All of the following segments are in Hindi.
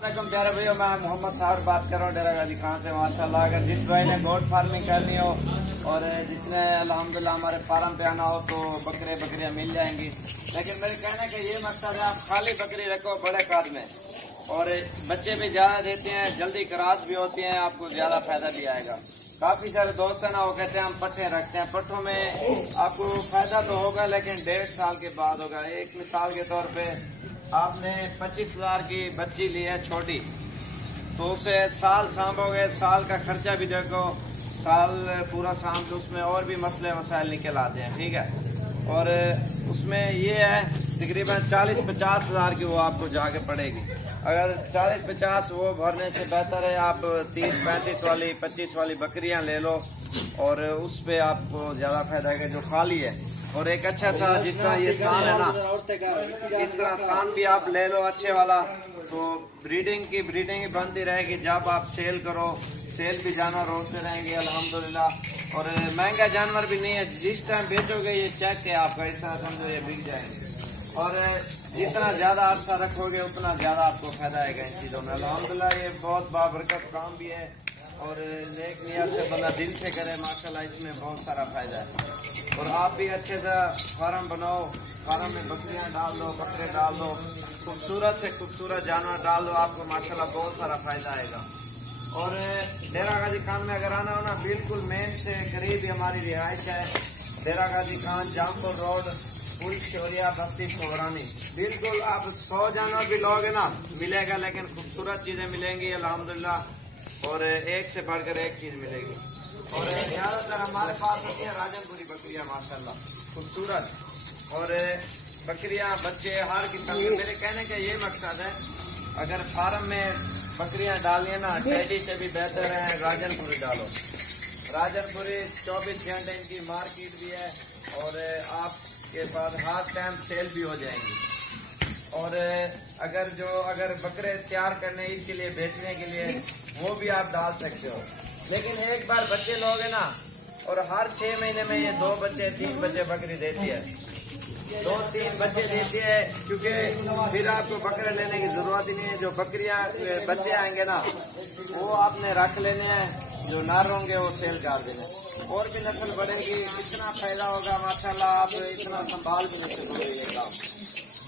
प्यारे भैया, मैं मोहम्मद साहब बात कर रहा हूँ डेरा गाजी खान से। माशाल्लाह, अगर जिस भाई ने गोट फार्मिंग करनी हो और जिसने अल्हम्दुलिल्लाह हमारे फार्म पे आना हो तो बकरियाँ मिल जाएंगी। लेकिन मेरे कहने का ये मकसद है, आप खाली बकरी रखो बड़े काद में, और बच्चे भी ज़्यादा देते हैं, जल्दी क्रास भी होती हैं, आपको ज़्यादा फायदा भी आएगा। काफ़ी सारे दोस्त है ना, वो कहते हैं हम पट्ठे रखते हैं, पट्ठों में आपको फायदा तो होगा लेकिन 1.5 साल के बाद होगा। एक मिसाल के तौर पे आपने 25,000 की बच्ची ली है छोटी, तो उसे साल सांभोगे, साल का खर्चा भी देखो, साल पूरा सांभ के उसमें और भी मसले मसाइल निकल आते हैं, ठीक है। और उसमें ये है तकरीबन 40-50 हज़ार की वो आपको जाके पड़ेगी। अगर 40-50 वो भरने से बेहतर है आप 30-35 वाली 25 वाली बकरियां ले लो, और उस पे आपको ज़्यादा फायदा है जो खाली है। और एक अच्छा सा जिस तरह ये शान है ना, इस तरह शान भी आप ले लो अच्छे वाला, तो ब्रीडिंग की बनती रहेगी। जब आप सेल करो, सेल भी जानवर रोकते रहेंगे अल्हम्दुलिल्लाह। और महंगा जानवर भी नहीं है, जिस टाइम बेचोगे ये चेक है आपका, इस तरह समझो ये बिक जाएंगे। और जितना ज़्यादा अरसा रखोगे उतना ज़्यादा आपको फायदा आएगा इन चीज़ों में। अल्हम्दुलिल्लाह ये बहुत बाबरकत काम भी है, और नेक नियत से बंदा दिल से करे, माशाल्लाह इसमें बहुत सारा फायदा है। और आप भी अच्छे से फार्म बनाओ, फार्म में बकरियां डाल दो, बकरे डाल दो, खूबसूरत से खूबसूरत जानवर डाल दो, आपको माशाल्लाह बहुत सारा फायदा आएगा। और डेरा गाजी खान में अगर आना हो ना, बिल्कुल मेन से करीब ही हमारी रिहाइश है। डेरा गाजी खान, जामपुर रोड, पुल शोरिया, बस्ती सोहरानी। बिल्कुल आप 100 जानवर भी लोगे ना मिलेगा, लेकिन खूबसूरत चीज़ें मिलेंगी अल्हम्दुलिल्लाह, और एक से बढ़कर एक चीज़ मिलेगी। और ज़्यादातर हमारे पास होती है राजनपुरी बकरियाँ, माशाल्लाह खूबसूरत, और बकरियाँ बच्चे हर किस्म के। मेरे कहने का ये मकसद है, अगर फार्म में बकरियाँ डालिए ना, टेडी से भी बेहतर है राजनपुरी डालो। राजनपुरी 24 घंटे इनकी मार्केट भी है, और आपके पास हर टाइम सेल भी हो जाएंगी। और अगर बकरे तैयार करने इसके लिए, बेचने के लिए, वो भी आप डाल सकते हो। लेकिन एक बार बच्चे लोगे ना, और हर 6 महीने में ये 2 बच्चे 3 बच्चे बकरी देती है, 2-3 बच्चे देती है, क्योंकि फिर आपको बकरे लेने की जरूरत ही नहीं है। जो बकरियां बच्चे आएंगे ना, वो आपने रख लेने हैं, जो नर होंगे वो सेल कर देने, और भी नस्ल बढ़ेगी, कितना फायदा होगा माशाल्लाह। आप इतना संभाल भी नहीं सकोगे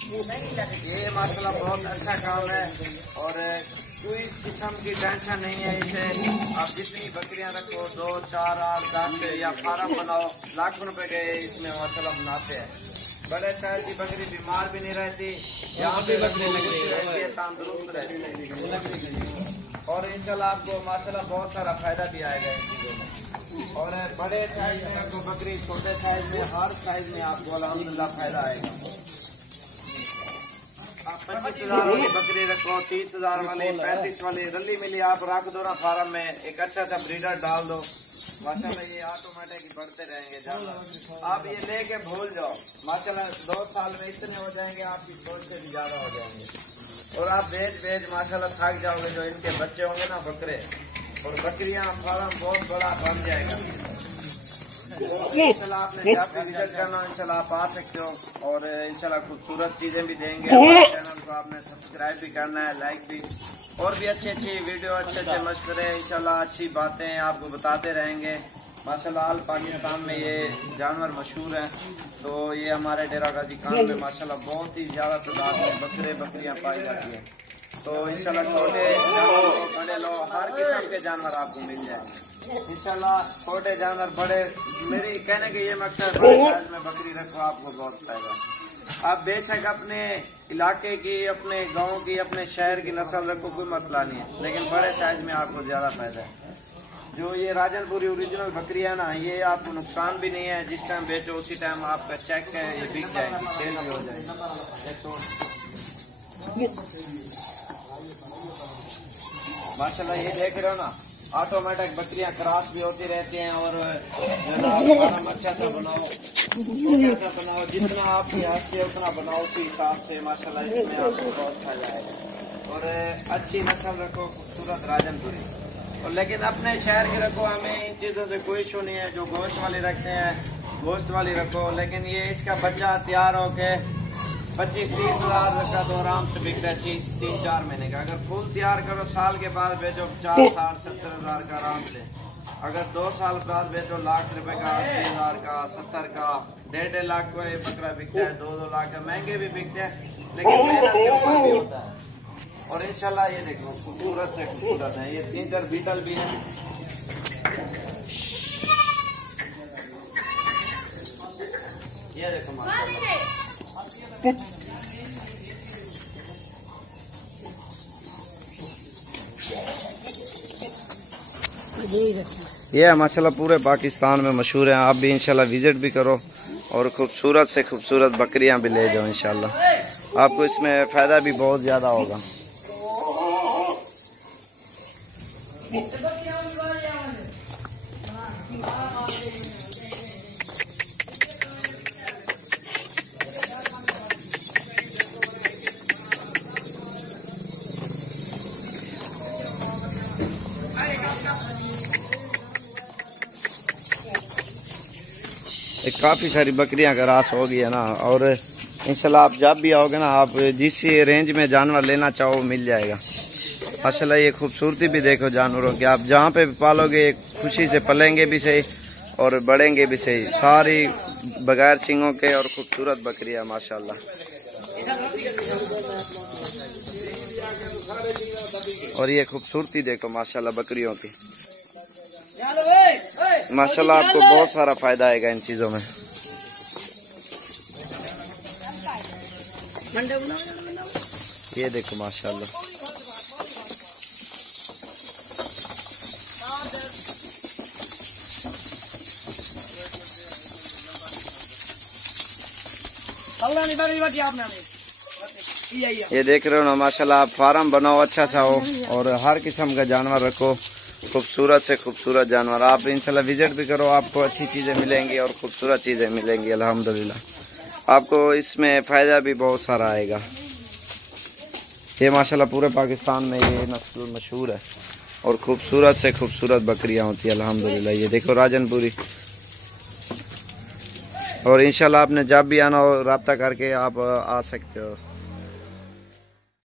ये माशाल्लाह बहुत अच्छा काम है। और कोई किस्म की टेंशन नहीं है इसे, आप जितनी बकरियां रखो, 2, 4, 8, 10 या फार्म बनाओ, लाखों रुपए के इसमें माशाल्लाह मुनाफे है। बड़े साइज की बकरी बीमार भी नहीं रहती, यहाँ भी बकरी लगी रहती है, तंदुरुस्त रहती है, और इंशाल्लाह आपको माशाल्लाह बहुत सारा फायदा भी आएगा इन चीज़ों में। और बड़े साइज में आपको बकरी, छोटे साइज में, हर साइज में आपको अल्हम्दुलिल्लाह फायदा आएगा। आप 25,000 वाली बकरी रखो, 30,000 वाली, 35 वाली रली मिली आप रख दो ना फार्म में, एक अच्छा सा ब्रीडर डाल दो, माशाल्लाह ये ऑटोमेटिक बढ़ते रहेंगे जानवर। आप ये लेके भूल जाओ, माशाल्लाह 2 साल में इतने हो जाएंगे, आपकी सोच से भी ज्यादा हो जाएंगे। और आप बेच माशाल्लाह थक जाओगे। जो इनके बच्चे होंगे ना बकरे और बकरियां, फार्म बहुत बड़ा बन जाएगा। इंशाल्लाह आपने जब भी विजिट करना हो, इंशाल्लाह आप आ सकते हो, और इंशाल्लाह खूबसूरत चीजें भी देंगे। हमारे चैनल को आपने सब्सक्राइब भी करना है, लाइक भी, और भी अच्छी वीडियो, अच्छे मशवरे, इंशाल्लाह अच्छी बातें आपको बताते रहेंगे। माशाल्लाह ऑल पाकिस्तान में ये जानवर मशहूर हैं, तो ये हमारे डेरा गाजी खान में माशाल्लाह बहुत ही ज्यादा तादाद में बकरियां पाई जाती हैं। तो इंशाल्लाह छोटे जानवर लो, बड़े लो, हर किस्म के जानवर आपको मिल जाएंगे इंशाल्लाह। छोटे जानवर, बड़े, मेरी कहने का ये मकसद, बड़े साइज में बकरी रखो, आपको बहुत फायदा। आप बेशक अपने इलाके की, अपने गांव की, अपने शहर की नस्ल रखो, कोई मसला नहीं है, लेकिन बड़े साइज में आपको ज्यादा फायदा है। जो ये राजनपुरी ओरिजिनल बकरी है ना, ये आपको नुकसान भी नहीं है, जिस टाइम बेचो उसी टाइम आपका चेक है, ये बिक जाएगी, सेल भी हो जाएगी। माशाल्लाह ये देख रहे हो ना, ऑटोमेटिक बकरियां क्रॉस भी होती रहती हैं। और फार्म अच्छा सा बनाओ, जितना आपकी हाथ से उतना बनाओ, उसी हिसाब से माशाल्लाह इसमें आपको बहुत फायदा आएगा। और अच्छी नस्ल रखो, खूबसूरत राजनपुरी, और लेकिन अपने शहर की रखो, हमें इन चीज़ों से कोई इशू नहीं है। जो गोश्त वाली रखते हैं गोश्त वाली रखो, लेकिन ये इसका बच्चा तैयार होके 25-30 हज़ार का तो आराम से बिकता है 3-4 महीने का। अगर फूल तैयार करो साल के बाद बेचो 50-60-70 हज़ार का आराम से। अगर 2 साल बाद बेचो लाख रुपए का, 80 हज़ार का, 70 का, 1.5 लाख का ये बकरा बिकता है। 2-2 लाख का महंगे भी बिकते हैं, लेकिन मेहनत के ऊपर भी होता है। और इंशाल्लाह ये देखो खूबसूरत से खूबसूरत है, ये 3-4 बीटल भी है। ये देखो माशाल्लाह, ये माशाल्लाह पूरे पाकिस्तान में मशहूर है। आप भी इंशाल्लाह विजिट भी करो और खूबसूरत से खूबसूरत बकरियां भी ले जाओ। इंशाल्लाह आपको इसमें फ़ायदा भी बहुत ज़्यादा होगा। काफ़ी सारी बकरियां का रास हो गया ना। और इंशाल्लाह आप जब भी आओगे ना, आप जिस रेंज में जानवर लेना चाहो मिल जाएगा। माशाल्लाह ये खूबसूरती भी देखो जानवरों की। आप जहाँ पे भी पालोगे खुशी से पलेंगे भी सही और बढ़ेंगे भी सही। सारी बगैर सींगों के और खूबसूरत बकरियां माशाल्लाह। और ये खूबसूरती देखो माशाल्लाह बकरियों की। माशाल्लाह आपको बहुत सारा फायदा आएगा इन चीजों में। ये देखो माशाल्लाह, ये देख रहे हो ना माशाल्लाह। आप फार्म बनाओ अच्छा सा हो और हर किस्म का जानवर रखो, खूबसूरत से खूबसूरत जानवर। आप इंशाल्लाह विजिट भी करो, आपको अच्छी चीज़ें मिलेंगी और खूबसूरत चीज़ें मिलेंगी अल्हम्दुलिल्लाह। आपको इसमें फ़ायदा भी बहुत सारा आएगा। ये माशाल्लाह पूरे पाकिस्तान में ये नस्ल मशहूर है और खूबसूरत से खूबसूरत बकरियां होती है अल्हम्दुलिल्लाह। ये देखो राजनपुरी। और इंशाल्लाह आपने जब भी आना हो रब्ता करके आप आ सकते हो।